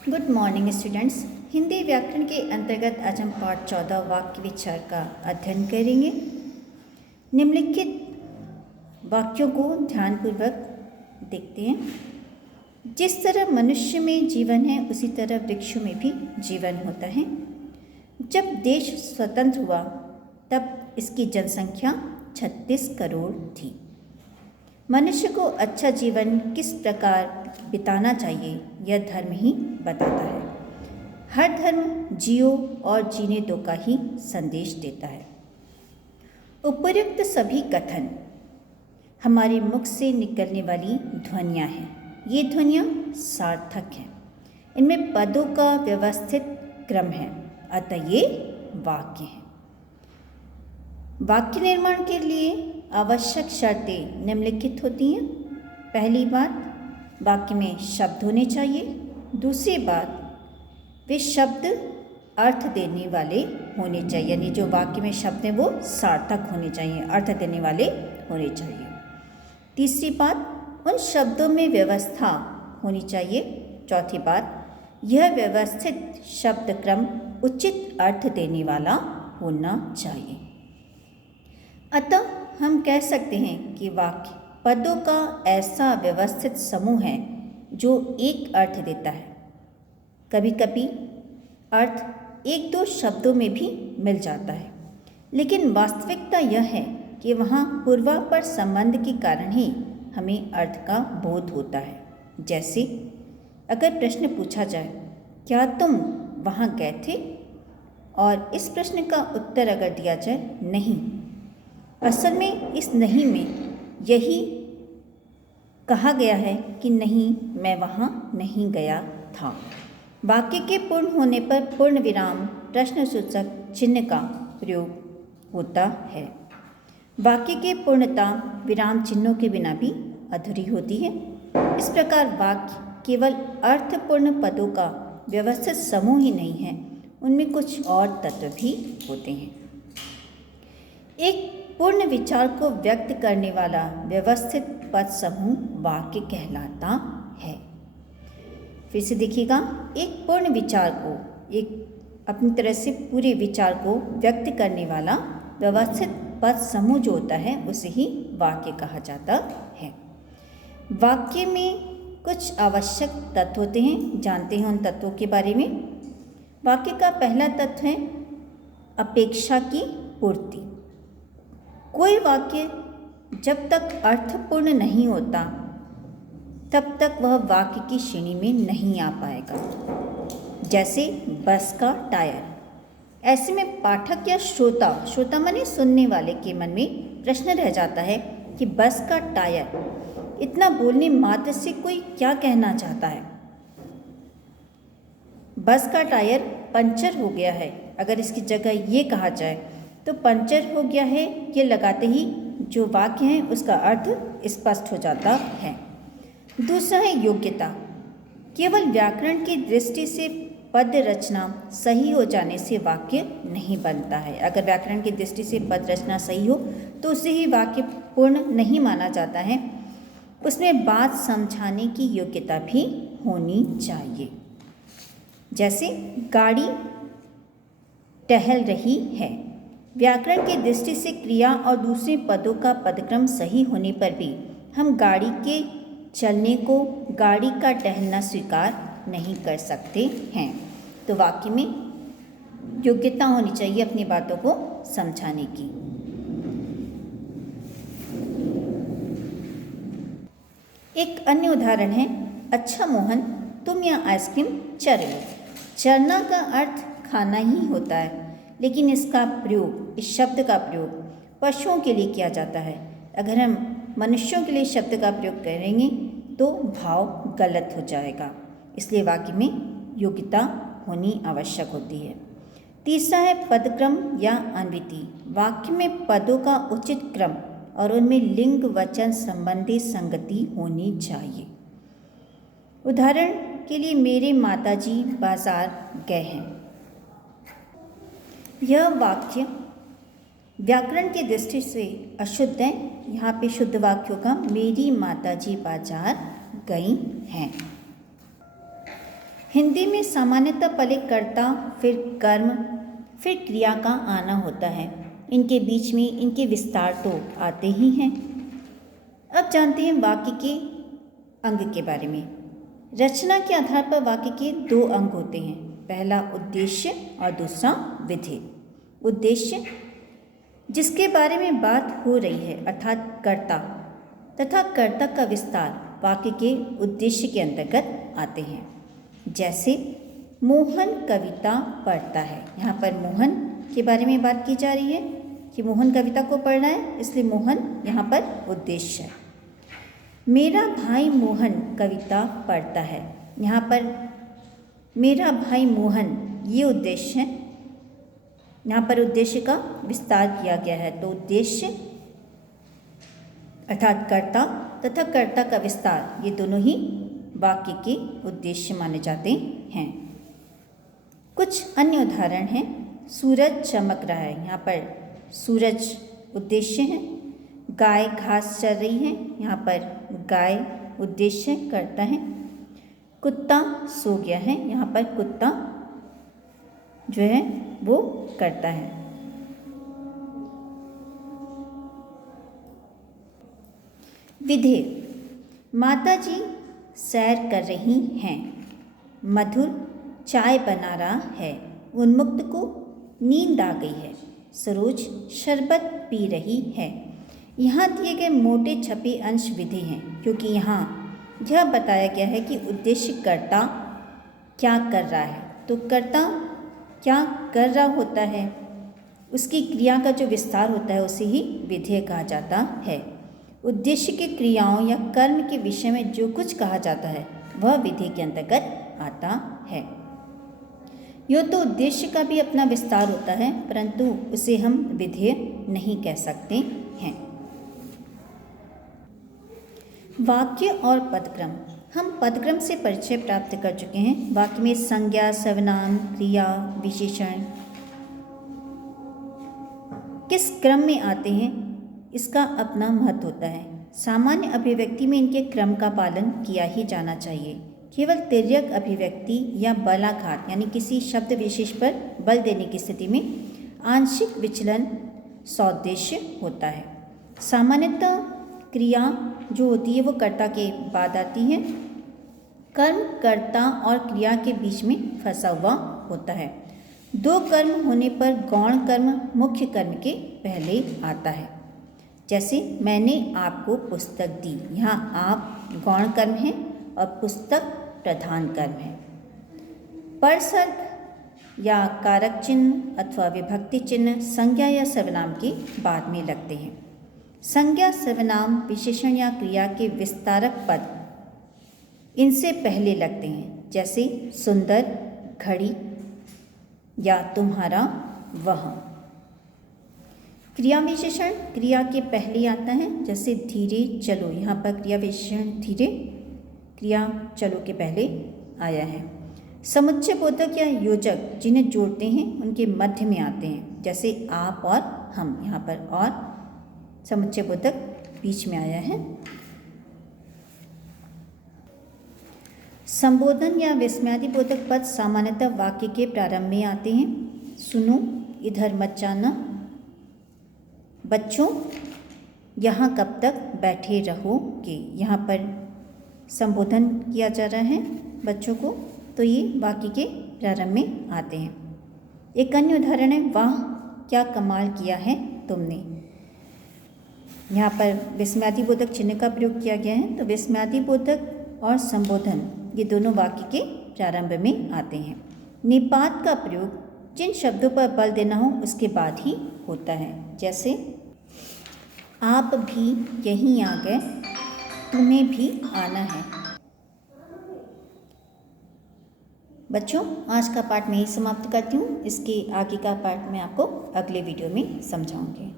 Good morning students. Hindi व्याकरण के अंतर्गत आज हम पाठ 14 वाक्य विचार का अध्ययन करेंगे। निम्नलिखित वाक्यों को ध्यानपूर्वक देखते हैं। जिस तरह मनुष्य में जीवन है उसी तरह वृक्षों में भी जीवन होता है। जब देश स्वतंत्र हुआ तब इसकी जनसंख्या 36 करोड़ थी। मनुष्य को अच्छा जीवन किस प्रकार बिताना चाहिए यह धर्म ही बताता है। हर धर्म जियो और जीने दो का ही संदेश देता है। उपर्युक्त सभी कथन हमारे मुख से निकलने वाली ध्वनियाँ हैं। ये ध्वनियाँ सार्थक हैं। इनमें पदों का व्यवस्थित क्रम है, अतः ये वाक्य हैं। वाक्य निर्माण के लिए आवश्यक शर्तें निम्नलिखित होती हैं। पहली बात, वाक्य में शब्द होने चाहिए। दूसरी बात, वे शब्द अर्थ देने वाले होने चाहिए, यानी जो वाक्य में शब्द हैं वो सार्थक होने चाहिए, अर्थ देने वाले होने चाहिए। तीसरी बात, उन शब्दों में व्यवस्था होनी चाहिए। चौथी बात, यह व्यवस्थित शब्द क्रम उचित अर्थ देने वाला होना चाहिए। अतः हम कह सकते हैं कि वाक्य पदों का ऐसा व्यवस्थित समूह है जो एक अर्थ देता है। कभी कभी अर्थ एक दो शब्दों में भी मिल जाता है, लेकिन वास्तविकता यह है कि वहाँ पूर्वापर संबंध के कारण ही हमें अर्थ का बोध होता है। जैसे अगर प्रश्न पूछा जाए, क्या तुम वहाँ गए थे? और इस प्रश्न का उत्तर अगर दिया जाए, नहीं। असल में इस नहीं में यही कहा गया है कि नहीं, मैं वहाँ नहीं गया था। वाक्य के पूर्ण होने पर पूर्ण विराम प्रश्नसूचक चिन्ह का प्रयोग होता है। वाक्य की पूर्णता विराम चिन्हों के बिना भी अधूरी होती है। इस प्रकार वाक्य केवल अर्थपूर्ण पदों का व्यवस्थित समूह ही नहीं है, उनमें कुछ और तत्व भी होते हैं। एक पूर्ण विचार को व्यक्त करने वाला व्यवस्थित पद समूह वाक्य कहलाता है। फिर से देखिएगा, एक पूर्ण विचार को, एक अपनी तरह से पूरे विचार को व्यक्त करने वाला व्यवस्थित पद समूह जो होता है उसे ही वाक्य कहा जाता है। वाक्य में कुछ आवश्यक तत्व होते हैं, जानते हैं उन तत्वों के बारे में। वाक्य का पहला तत्व है अपेक्षा की पूर्ति। कोई वाक्य जब तक अर्थपूर्ण नहीं होता तब तक वह वाक्य की श्रेणी में नहीं आ पाएगा। जैसे बस का टायर। ऐसे में पाठक या श्रोता माने सुनने वाले के मन में प्रश्न रह जाता है कि बस का टायर, इतना बोलने मात्र से कोई क्या कहना चाहता है। बस का टायर पंचर हो गया है, अगर इसकी जगह ये कहा जाए तो पंचर हो गया है, ये लगाते ही जो वाक्य है उसका अर्थ स्पष्ट हो जाता है। दूसरा है योग्यता। केवल व्याकरण की दृष्टि से पद रचना सही हो जाने से वाक्य नहीं बनता है। अगर व्याकरण की दृष्टि से पद रचना सही हो तो उसे ही वाक्य पूर्ण नहीं माना जाता है। उसमें बात समझाने की योग्यता भी होनी चाहिए। जैसे गाड़ी टहल रही है। व्याकरण की दृष्टि से क्रिया और दूसरे पदों का पदक्रम सही होने पर भी हम गाड़ी के चलने को गाड़ी का टहलना स्वीकार नहीं कर सकते हैं। तो वाक्य में योग्यता होनी चाहिए अपनी बातों को समझाने की। एक अन्य उदाहरण है, अच्छा मोहन तुम यह आइसक्रीम चर लो। चरना का अर्थ खाना ही होता है, लेकिन इसका प्रयोग, इस शब्द का प्रयोग पशुओं के लिए किया जाता है। अगर हम मनुष्यों के लिए शब्द का प्रयोग करेंगे तो भाव गलत हो जाएगा। इसलिए वाक्य में योग्यता होनी आवश्यक होती है। तीसरा है पदक्रम या अन्विति। वाक्य में पदों का उचित क्रम और उनमें लिंग वचन संबंधी संगति होनी चाहिए। उदाहरण के लिए, मेरे माताजी बाजार गए हैं। यह वाक्य व्याकरण की दृष्टि से अशुद्ध है। यहाँ पे शुद्ध वाक्य होगा, मेरी माताजी बाजार गई हैं। हिंदी में सामान्यतः पहले कर्ता, फिर कर्म, फिर क्रिया का आना होता है। इनके बीच में इनके विस्तार तो आते ही हैं। अब जानते हैं वाक्य के अंग के बारे में। रचना के आधार पर वाक्य के 2 अंग होते हैं, पहला उद्देश्य और दूसरा विधेय। उद्देश्य जिसके बारे में बात हो रही है अर्थात कर्ता तथा कर्ता का विस्तार वाक्य के उद्देश्य के अंतर्गत आते हैं। जैसे मोहन कविता पढ़ता है, यहाँ पर मोहन के बारे में बात की जा रही है कि मोहन कविता को पढ़ रहा है, इसलिए मोहन यहाँ पर उद्देश्य है। मेरा भाई मोहन कविता पढ़ता है, यहाँ पर मेरा भाई मोहन ये उद्देश्य है, यहाँ पर उद्देश्य का विस्तार किया गया है। तो उद्देश्य अर्थात कर्ता तथा कर्ता का विस्तार ये दोनों ही वाक्य के उद्देश्य माने जाते हैं। कुछ अन्य उदाहरण हैं। सूरज चमक रहा है, यहाँ पर सूरज उद्देश्य है। गाय घास चर रही है, यहाँ पर गाय उद्देश्य करता है। कुत्ता सो गया है, यहाँ पर कुत्ता जो है वो करता है। विधेय माता जी सैर कर रही हैं। मधुर चाय बना रहा है। उन्मुक्त को नींद आ गई है। सरोज शरबत पी रही है। यहाँ दिए गए मोटे छपे अंश विधेय हैं, क्योंकि यहाँ यह बताया गया है कि उद्देश्य कर्ता क्या कर रहा है। तो कर्ता क्या कर रहा होता है, उसकी क्रिया का जो विस्तार होता है उसे ही विधेय कहा जाता है। उद्देश्य की क्रियाओं या कर्म के विषय में जो कुछ कहा जाता है वह विधेय के अंतर्गत आता है। यो तो उद्देश्य का भी अपना विस्तार होता है, परंतु उसे हम विधेय नहीं कह सकते हैं। वाक्य और पदक्रम। हम पदक्रम से परिचय प्राप्त कर चुके हैं। वाक्य में संज्ञा, सर्वनाम, क्रिया, विशेषण किस क्रम में आते हैं इसका अपना महत्व होता है। सामान्य अभिव्यक्ति में इनके क्रम का पालन किया ही जाना चाहिए। केवल तिर्यक अभिव्यक्ति या बलाघात यानी किसी शब्द विशेष पर बल देने की स्थिति में आंशिक विचलन सौद्देश्य होता है। सामान्यतः क्रिया जो होती है वो कर्ता के बाद आती है। कर्म कर्ता और क्रिया के बीच में फंसा हुआ होता है। 2 कर्म होने पर गौण कर्म मुख्य कर्म के पहले आता है। जैसे मैंने आपको पुस्तक दी, यहाँ आप गौण कर्म है और पुस्तक प्रधान कर्म है। परसर्ग या कारक चिन्ह अथवा विभक्ति चिन्ह संज्ञा या सर्वनाम के बाद में लगते हैं। संज्ञा, सर्वनाम, विशेषण या क्रिया के विस्तारक पद इनसे पहले लगते हैं। जैसे सुंदर, घड़ी या तुम्हारा, वह। क्रिया विशेषण क्रिया के पहले आता है। जैसे धीरे चलो, यहाँ पर क्रिया विशेषण धीरे क्रिया चलो के पहले आया है। समुच्चय बोधक या योजक जिन्हें जोड़ते हैं उनके मध्य में आते हैं। जैसे आप और हम, यहाँ पर और समुच्चय बोधक बीच में आया है। संबोधन या विस्मयादिबोधक पद सामान्यतः वाक्य के प्रारंभ में आते हैं। सुनो, इधर मत जाना, बच्चों यहाँ कब तक बैठे रहोगे। यहाँ पर संबोधन किया जा रहा है बच्चों को, तो ये वाक्य के प्रारंभ में आते हैं। एक अन्य उदाहरण है, वाह क्या कमाल किया है तुमने। यहाँ पर विस्मयादिबोधक चिन्ह का प्रयोग किया गया है। तो विस्मयादिबोधक और संबोधन ये दोनों वाक्य के प्रारंभ में आते हैं। निपात का प्रयोग जिन शब्दों पर बल देना हो उसके बाद ही होता है। जैसे आप भी यहीं आ गए, तुम्हें भी आना है। बच्चों, आज का पाठ मैं ही समाप्त करती हूँ। इसके आगे का पाठ मैं आपको अगले वीडियो में समझाऊंगी।